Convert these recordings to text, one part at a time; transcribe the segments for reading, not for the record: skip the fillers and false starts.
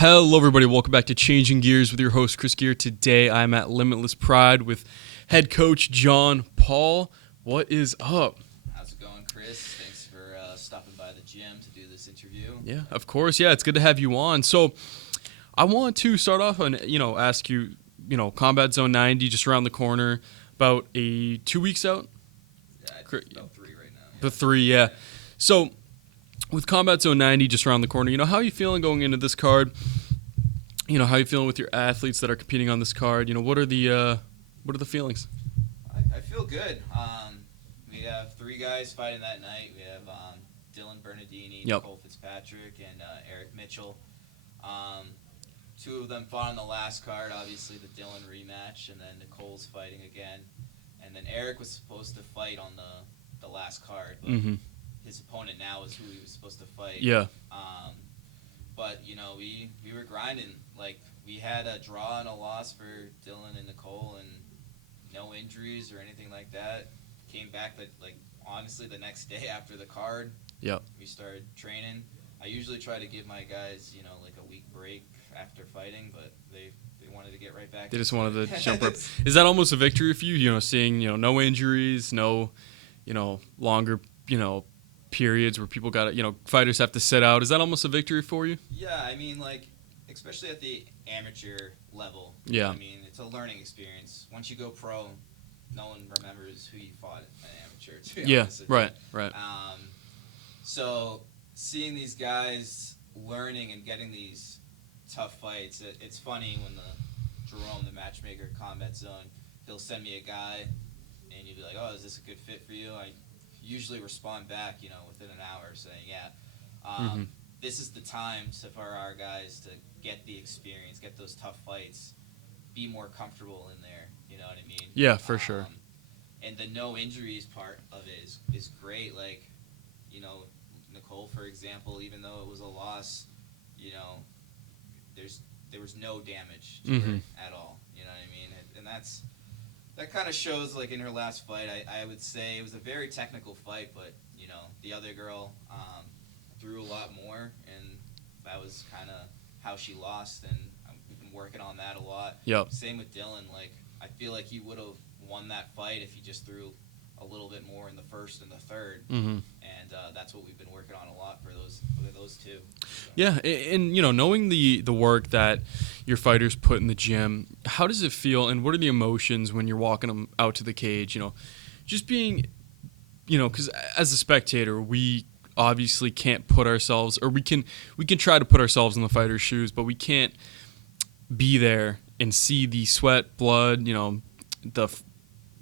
Hello, everybody. Welcome back to Changin Gears with your host, Chris Gear. Today, I'm at Limitless Pride with head coach John Paul. What is up? How's it going, Chris? Thanks for stopping by the gym to do this interview. Yeah, of course. Yeah, it's good to have you on. So, I want to start off and, ask you, Combat Zone 90 just around the corner, about 2 weeks out? Yeah, it's about 3 right now. The 3, yeah. So, with Combat Zone 90 just around the corner, how are you feeling going into this card? How are you feeling with your athletes that are competing on this card? What are the feelings? I feel good. We have 3 guys fighting that night. We have Dylan Bernardini, Nicole Fitzpatrick, and Eric Mitchell. 2 of them fought on the last card, obviously the Dylan rematch, and then Nicole's fighting again. And then Eric was supposed to fight on the last card, but his opponent now is who he was supposed to fight. Yeah. But, we were grinding. Like, we had a draw and a loss for Dylan and Nicole and no injuries or anything like that. Came back, honestly, the next day after the card. Yep. We started training. I usually try to give my guys, a week break after fighting, but they wanted to get right back. They just wanted to jump up. Is that almost a victory for you, seeing, no injuries, no, longer, periods where people got to, fighters have to sit out. Is that almost a victory for you? Yeah, I mean, especially at the amateur level. Yeah. I mean, it's a learning experience. Once you go pro, no one remembers who you fought at amateur, to be honest with you. Right. So seeing these guys learning and getting these tough fights, it's funny when Jerome, the matchmaker at Combat Zone, he'll send me a guy, and you'll be like, oh, is this a good fit for you? I usually respond back, within an hour saying, yeah. This is the time for our guys to get the experience, get those tough fights, be more comfortable in there, you know what I mean? Yeah, for sure. And the no injuries part of it is great. Nicole, for example, even though it was a loss, there was no damage to her at all, you know what I mean? And that kind of shows, in her last fight, I would say it was a very technical fight, but, the other girl threw a lot more, and that was kind of how she lost, and we've been working on that a lot. Yep. Same with Dylan. I feel like he would have won that fight if he just threw a little bit more in the first and the third, and that's what we've been working on a lot for those 2. So. Yeah, and knowing the work that your fighters put in the gym, how does it feel, and what are the emotions when you're walking them out to the cage? Just being, because as a spectator, we obviously can't put ourselves, or we can try to put ourselves in the fighter's shoes, but we can't be there and see the sweat, blood, the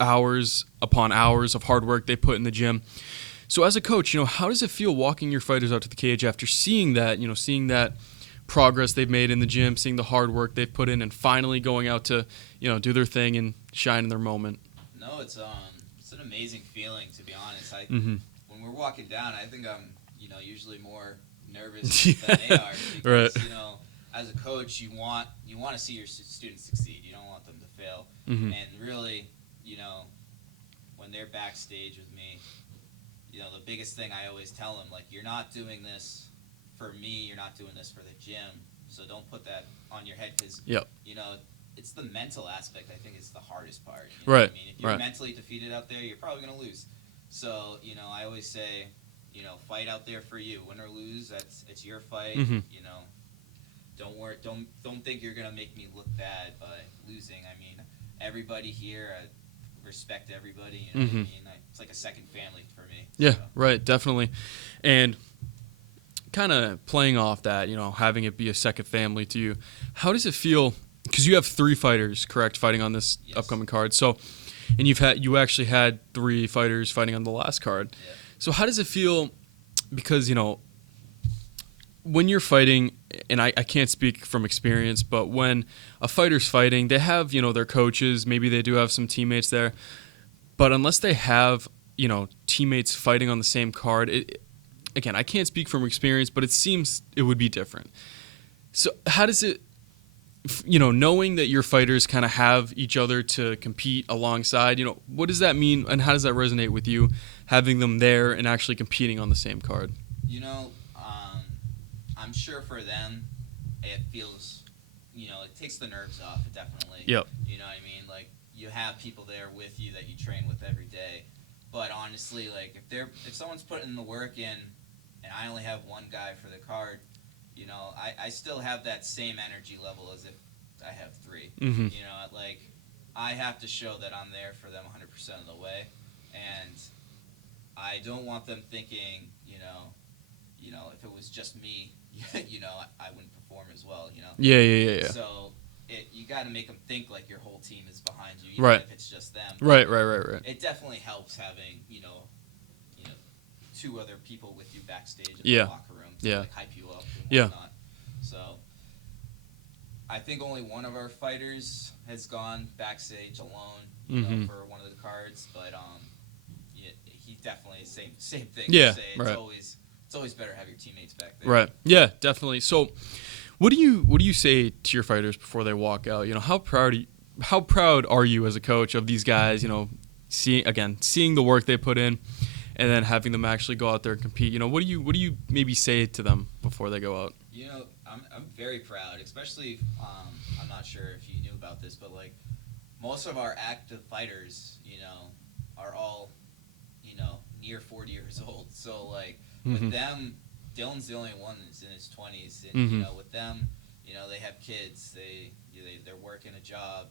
hours upon hours of hard work they put in the gym. So as a coach, how does it feel walking your fighters out to the cage after seeing that progress they've made in the gym, seeing the hard work they've put in, and finally going out to, do their thing and shine in their moment? No, it's an amazing feeling, to be honest. When we're walking down, I think I'm, usually more nervous than they are. Because, right. As a coach, you want to see your students succeed. You don't want them to fail. And really, when they're backstage with me, the biggest thing I always tell them, you're not doing this for me, you're not doing this for the gym, so don't put that on your head, because, it's the mental aspect, I think, is the hardest part. You know what I mean? If you're mentally defeated out there, you're probably going to lose. So, I always say, fight out there for you. Win or lose, it's your fight. Don't worry, don't think you're going to make me look bad by losing. I mean, everybody here, I respect everybody, you know what I mean? It's like a second family for me. Yeah, so. Right, definitely. And kind of playing off that, having it be a second family to you, how does it feel? Because you have 3 fighters, correct, fighting on this upcoming card. So, and you actually had 3 fighters fighting on the last card. Yeah. So how does it feel? Because when you're fighting, and I can't speak from experience, but when a fighter's fighting, they have their coaches. Maybe they do have some teammates there, but unless they have teammates fighting on the same card, again, I can't speak from experience, but it seems it would be different. So how does it? Knowing that your fighters kind of have each other to compete alongside, what does that mean, and how does that resonate with you, having them there and actually competing on the same card? I'm sure for them, it feels, it takes the nerves off, definitely. Yep. You know what I mean? Like, you have people there with you that you train with every day. But honestly, like, if someone's putting the work in and I only have one guy for the card, I still have that same energy level as if I have three. Mm-hmm. Like, I have to show that I'm there for them 100% of the way. And I don't want them thinking, if it was just me, I wouldn't perform as well, Yeah. So you got to make them think like your whole team is behind you, even Right. if it's just them. Right. It definitely helps having, two other people with you backstage in Yeah. the locker room to like hype you up and Yeah. whatnot. So I think only one of our fighters has gone backstage alone, Mm-hmm. for one of the cards, but he definitely same thing. Yeah, Say. right. It's always better to have your teammates back there. Right. Yeah, definitely. So, what do you say to your fighters before they walk out? How proud are you as a coach of these guys? Seeing the work they put in, and then having them actually go out there and compete. What do you maybe say to them before they go out? I'm very proud, especially. I'm not sure if you knew about this, but like most of our active fighters, are all, near 40 years old. So like with them, Dylan's the only one that's in his 20s, and with them, they have kids, they're working a job,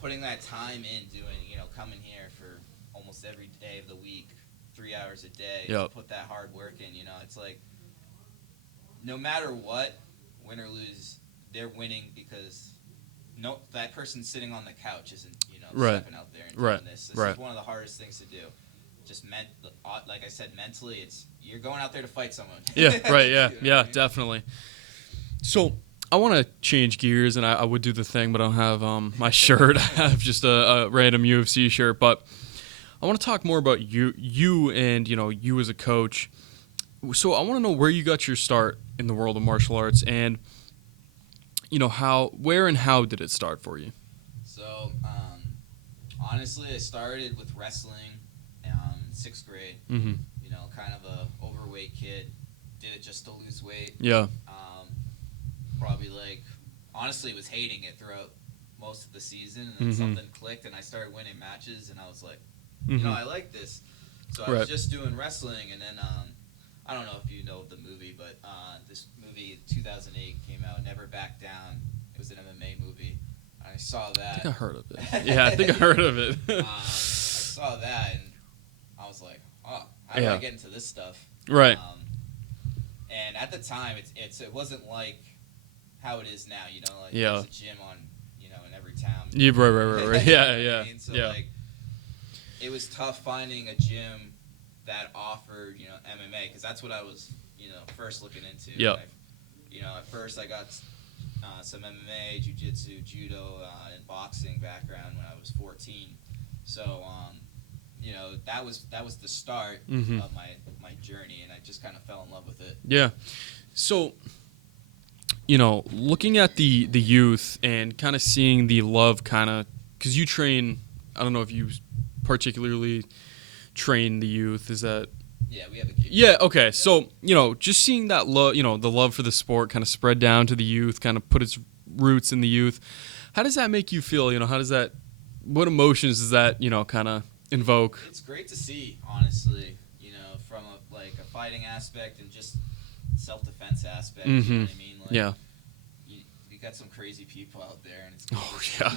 putting that time in, doing, coming here for almost every day of the week, 3 hours a day, to put that hard work in. It's like no matter what, win or lose, they're winning because that person sitting on the couch isn't, stepping out there and doing this. This is one of the hardest things to do. Just like I said, mentally, you're going out there to fight someone. Yeah, right, yeah, I mean? Definitely. So I want to change gears, and I would do the thing, but I don't have my shirt. I have just a random UFC shirt. But I want to talk more about you and you as a coach. So I want to know where you got your start in the world of martial arts, and where and how did it start for you? So honestly, I started with wrestling in 6th grade. Mm-hmm. Kind of a overweight kid. Did it just to lose weight. Yeah. Probably honestly was hating it throughout most of the season, and then something clicked, and I started winning matches, and I was like, I like this. So I was just doing wrestling, and then I don't know if you know the movie, but this movie 2008 came out, Never Back Down. It was an MMA movie. I saw that. I think I heard of it. Yeah, I think I heard of it. I saw that, and I was like, oh, how do I get into this stuff? Right. And at the time, it wasn't like how it is now, there's a gym on, in every town. Yeah, right. Yeah. I mean? So, yeah. It was tough finding a gym that offered, MMA, because that's what I was, first looking into. Yeah. At first I got some MMA, jiu-jitsu, judo, and boxing background when I was 14. So, that was the start of my journey, and I just kind of fell in love with it. Yeah. So, looking at the youth and kind of seeing the love because you train, I don't know if you particularly train the youth, is that? Yeah, we have a kid. Yeah, okay. Yeah. So, just seeing that love, the love for the sport kind of spread down to the youth, kind of put its roots in the youth. How does that make you feel? What emotions does that, kind of invoke? It's great to see, honestly, from a fighting aspect and just self-defense aspect. You know what I mean? Yeah. You got some crazy people out there, and it's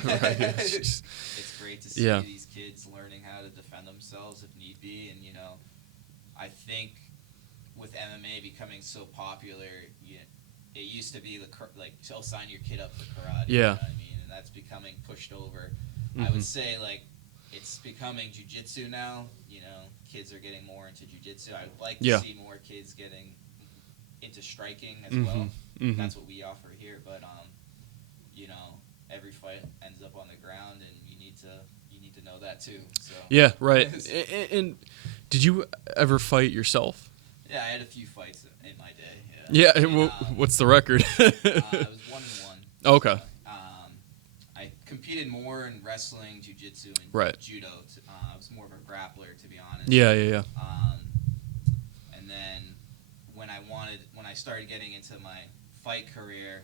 right. It's great to see these kids learning how to defend themselves if need be, and I think with MMA becoming so popular, it used to be oh, sign your kid up for karate. Yeah. You know what I mean? And that's becoming pushed over. I would say it's becoming jiu-jitsu now. Kids are getting more into jiu-jitsu. I'd like to see more kids getting into striking as well. That's what we offer here, but every fight ends up on the ground, and you need to know that too. So yeah, right. And did you ever fight yourself? Yeah, I had a few fights in my day. Yeah. And, what's the record? It was 1-1. Okay. I competed more in wrestling, jiu-jitsu, and judo. I was more of a grappler, to be honest. Yeah. And then when I started getting into my fight career,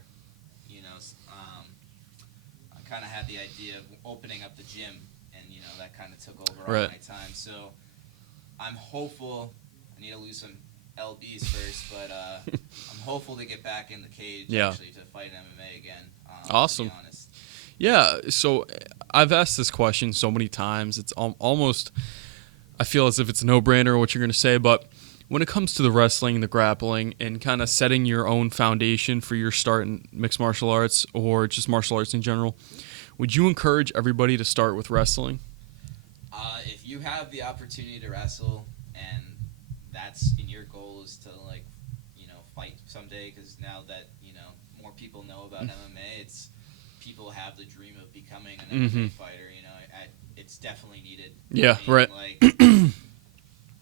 I kind of had the idea of opening up the gym, and that kind of took over Right. all my time. So I'm hopeful. I need to lose some lbs first, but I'm hopeful to get back in the cage actually to fight MMA again. Awesome. To be honest. Yeah, so I've asked this question so many times. It's almost, I feel as if it's a no-brainer what you're going to say, but when it comes to the wrestling, the grappling, and kind of setting your own foundation for your start in mixed martial arts or just martial arts in general, would you encourage everybody to start with wrestling? If you have the opportunity to wrestle, and your goal is to fight someday, because now that more people know about MMA, people have the dream of becoming an MMA fighter. It's definitely needed. Yeah, right.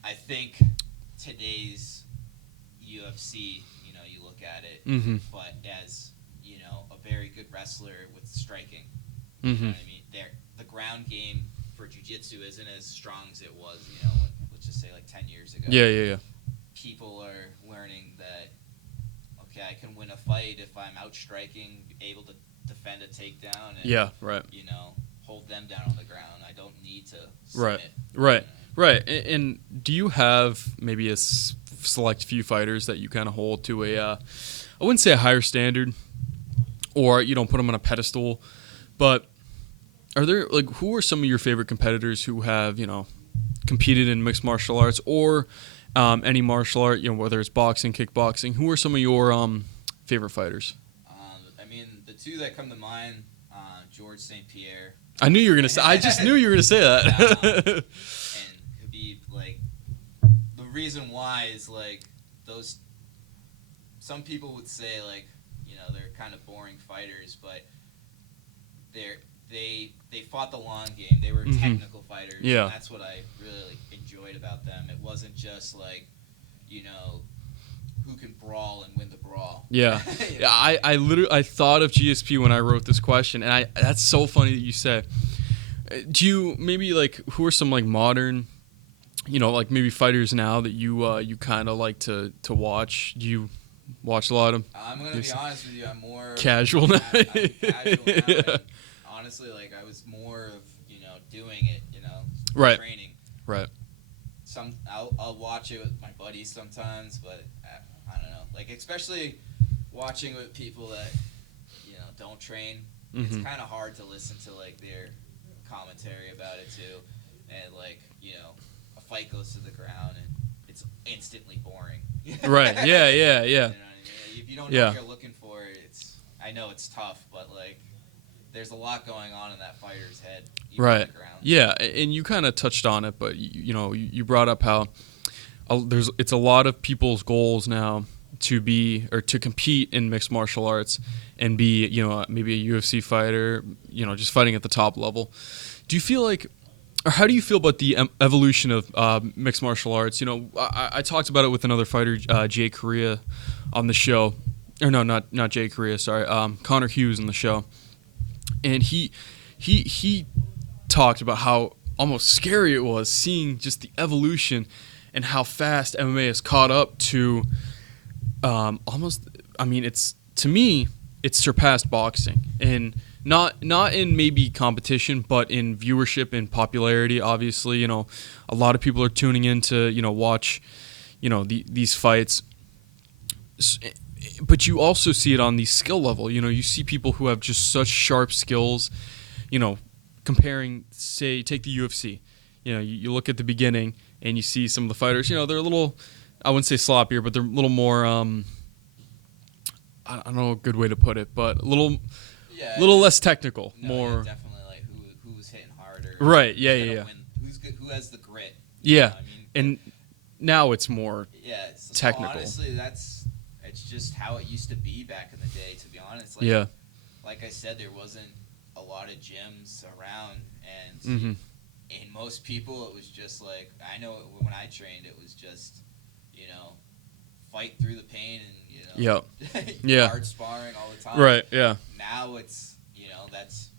I think today's UFC, you look at it, but as a very good wrestler with striking. You know what I mean? The ground game for jiu-jitsu isn't as strong as it was, let's just say 10 years ago. Yeah. People are learning that, okay, I can win a fight if I'm outstriking, able to defend a takedown, and hold them down on the ground. I don't need to submit. Right. And do you have maybe a select few fighters that you kind of hold to I wouldn't say a higher standard, or you don't put them on a pedestal, but are there, who are some of your favorite competitors who have, competed in mixed martial arts or any martial art, whether it's boxing, kickboxing? Who are some of your favorite fighters? The two that come to mind, George St. Pierre. I knew you were gonna say. I just knew you were gonna say that. And Khabib, the reason why is those. Some people would say they're kind of boring fighters, but they fought the long game. They were technical fighters. Yeah. And that's what I really enjoyed about them. It wasn't just who can brawl and win the brawl. Yeah. Yeah. I literally thought of GSP when I wrote this question, and that's so funny that you say. Do you maybe who are some modern, maybe fighters now that you kind of like to watch? Do you watch a lot of them? I'm gonna be honest with you. I'm more casual now. I'm casual now. And honestly, I was more of doing it. Right. Training. Right. I'll watch it with my buddies sometimes, but I don't know. Especially watching with people that don't train. It's kind of hard to listen to their commentary about it too, and a fight goes to the ground and it's instantly boring. Right. Yeah. You know what I mean? If you don't know what you're looking for, I know it's tough, but there's a lot going on in that fighter's head. Right. On the ground. Yeah, and you kind of touched on it, but you brought up how it's a lot of people's goals now to be or to compete in mixed martial arts and be maybe a UFC fighter, just fighting at the top level. Do you feel or how do you feel about the evolution of mixed martial arts? I talked about it with another fighter, Jay Correa, on the show. Or no, not Jay Correa, sorry. Connor Hughes on the show. And he talked about how almost scary it was seeing just the evolution and how fast MMA has caught up to to me, it's surpassed boxing. And not in maybe competition, but in viewership and popularity. Obviously, a lot of people are tuning in to, watch, these fights. But you also see it on the skill level. You see people who have just such sharp skills, comparing, say, take the UFC. You look at the beginning and you see some of the fighters, they're a little, I wouldn't say sloppier, but they're a little more, I don't know a good way to put it, but a little less technical. More definitely who's hitting harder. Right, yeah. Win, who's good, who has the grit. Yeah, and now it's more technical. Honestly, it's just how it used to be back in the day, to be honest. Like I said, there wasn't a lot of gyms around, and in most people, it was just I know when I trained, it was just, fight through the pain and, hard sparring all the time. Right, yeah. Now it's, that's,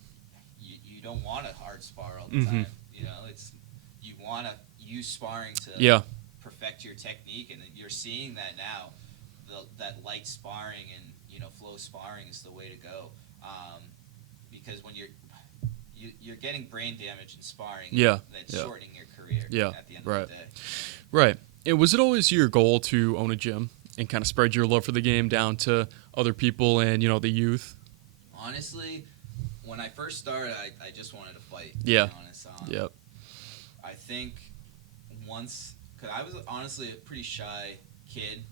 you don't want to hard spar all the time. You want to use sparring to perfect your technique, and you're seeing that now. that light sparring and flow sparring is the way to go. Because when you're getting brain damage in sparring, that's shortening your career. At the end of the day. Right. And was it always your goal to own a gym and kind of spread your love for the game down to other people and the youth? Honestly, when I first started, I just wanted to fight. Yeah. To be honest. I think because I was honestly a pretty shy kid.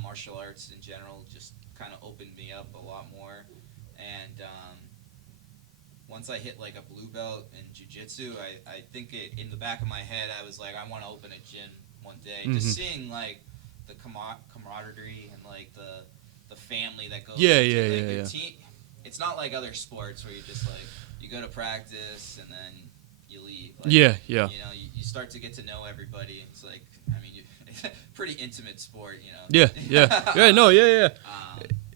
Martial arts in general just kind of opened me up a lot more, and once I hit like a blue belt in jiu-jitsu, I think in the back of my head I was like, I want to open a gym one day. Mm-hmm. Just seeing like the camaraderie and like the family that goes your team. It's not like other sports where you just like you go to practice and then you leave. Like, you start to get to know everybody. It's like, I mean, it's a pretty intimate sport,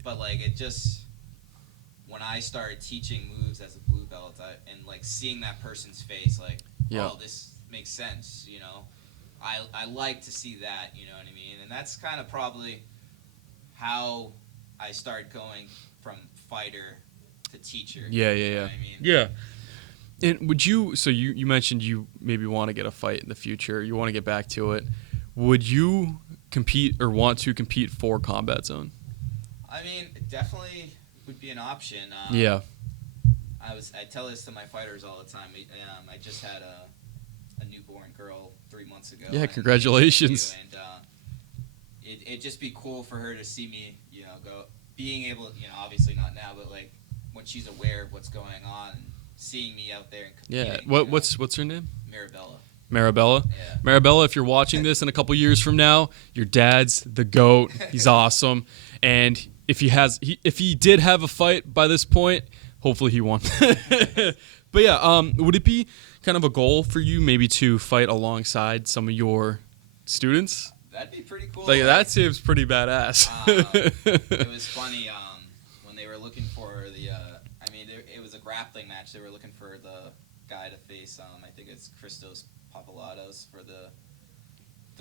But like it just, when I started teaching moves as a blue belt, and like seeing that person's face, like, oh, this makes sense, I like to see that, you know what I mean? And that's kind of probably how I started going from fighter to teacher. Yeah. You know what I mean? Yeah. And would you, so you mentioned you maybe want to get a fight in the future, you want to get back to it. Would you compete or want to compete for Combat Zone? I mean, it definitely would be an option. I tell this to my fighters all the time. I just had a newborn girl 3 months ago. Yeah, congratulations. And it'd just be cool for her to see me, go, being able, obviously not now, but like when she's aware of what's going on, and seeing me out there and competing. Yeah. What's her name? Marabella. Yeah. Marabella, if you're watching this in a couple years from now, your dad's the GOAT. He's awesome. And if he did have a fight by this point, hopefully he won. But yeah, would it be kind of a goal for you maybe to fight alongside some of your students? That'd be pretty cool. Like that seems pretty badass. It was funny when they were looking for it was a grappling match. They were looking for the guy to face. I think it's Christos Papalatos for the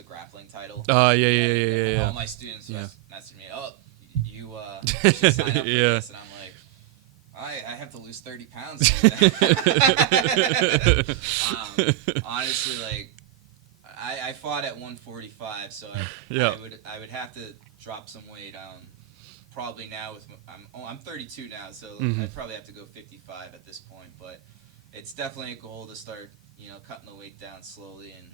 grappling title. Yeah. All my students messaged me, "Oh, you should sign up for this," and I'm like, I have to lose 30 pounds. Honestly, like I fought at 145, so I would have to drop some weight. Probably now I'm 32 now, so I'd probably have to go 55 at this point. But it's definitely a goal to start, cutting the weight down slowly, and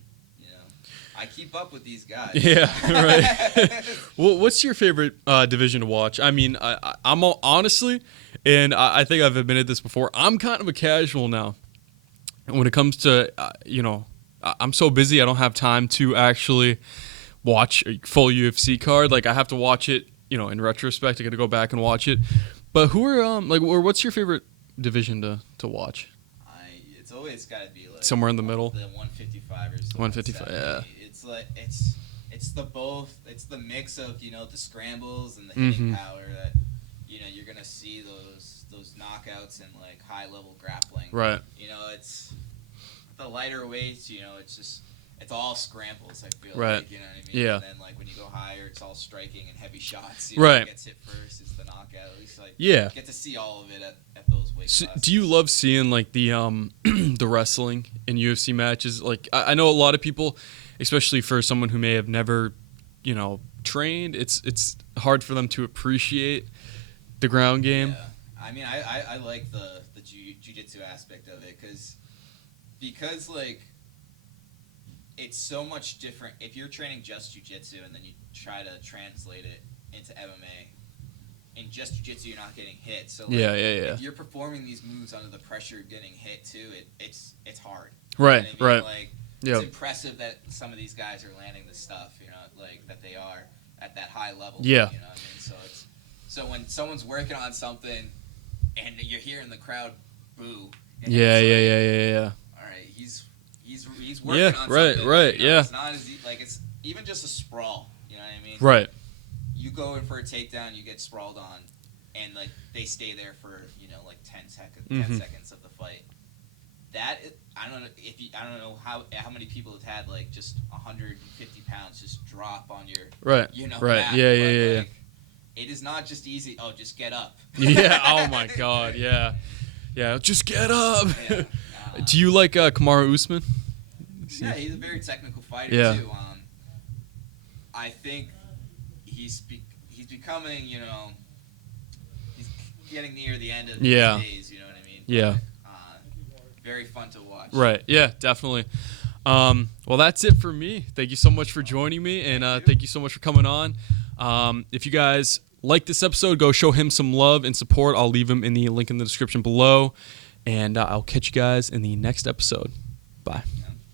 I keep up with these guys. Yeah, right. Well, what's your favorite division to watch? I mean, I'm honestly, and I think I've admitted this before, I'm kind of a casual now. And when it comes to, I'm so busy, I don't have time to actually watch a full UFC card. Like, I have to watch it, in retrospect. I got to go back and watch it. But who are, what's your favorite division to watch? It's always got to be like somewhere in the middle. The 155ers. 155, yeah. It's like it's the mix of the scrambles and the hitting power that you're gonna see those knockouts and like high level grappling. Right. It's the lighter weights. It's all scrambles. I feel right. like, you know what I mean. Yeah. And then like when you go higher, it's all striking and heavy shots. Right. Who gets hit first is the knockout. At least get to see all of it at those weight classes. Do you love seeing like the the wrestling in UFC matches? Like I know a lot of people, especially for someone who may have never, trained, it's hard for them to appreciate the ground game. Yeah. I mean, I like the jiu-jitsu aspect of it because like it's so much different. If you're training just jiu-jitsu and then you try to translate it into MMA, in just jiu-jitsu you're not getting hit. So like, if you're performing these moves under the pressure of getting hit too, it's hard. Right, you know what I mean? right. Like, it's impressive that some of these guys are landing the stuff, like that they are at that high level. Yeah. You know what I mean? So when someone's working on something and you're hearing the crowd boo. Yeah. All right, he's working on something. Right. It's not as it's even just a sprawl. You know what I mean? Right. You go in for a takedown, you get sprawled on, and like they stay there for 10 seconds of the fight. I don't know I don't know how many people have had like just 150 pounds just drop on your Right. Right. back, Yeah. like, it is not just easy. Oh, just get up. Yeah. Oh my God. Yeah. Yeah. Just get up. Yeah. Do you like Kamaru Usman? Yeah, he's a very technical fighter too. I think he's becoming, he's getting near the end of his days. You know what I mean? Yeah. Very fun to watch. Right. Yeah. Definitely. Well, that's it for me. Thank you so much for joining me, and thank you so much for coming on. If you guys like this episode, go show him some love and support. I'll leave him in the link in the description below, and I'll catch you guys in the next episode. Bye.